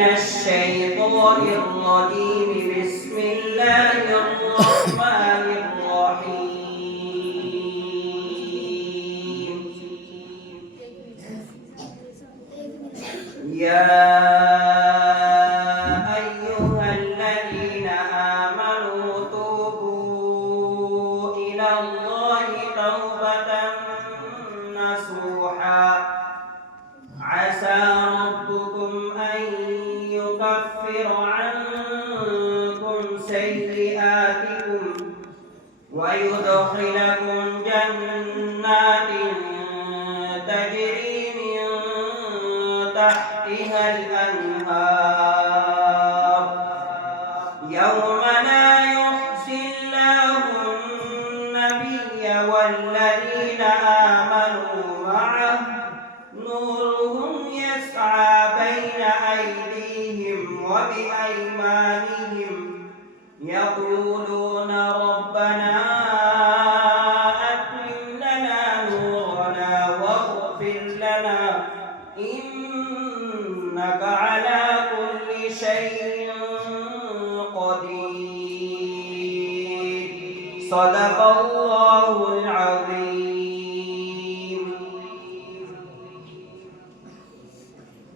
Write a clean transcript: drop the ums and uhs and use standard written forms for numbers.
من الشيطان الرجيم. بسم الله الرحمن الرحيم. يا أيها الذين آمنوا توبوا إلى الله توبة نصوحا عسى ربكم أن يكفر عنكم سيئاتكم ويدخلكم جنات تجري من تحتها الأنهار يوم لا يخزي الله النبي والذين آمنوا معه نورهم يسعى بين أيديهم وبأيمانهم يقولون ربنا أتمم لنا نورنا واغفر لنا إنك على كل شيء قدير. صدق الله العظيم.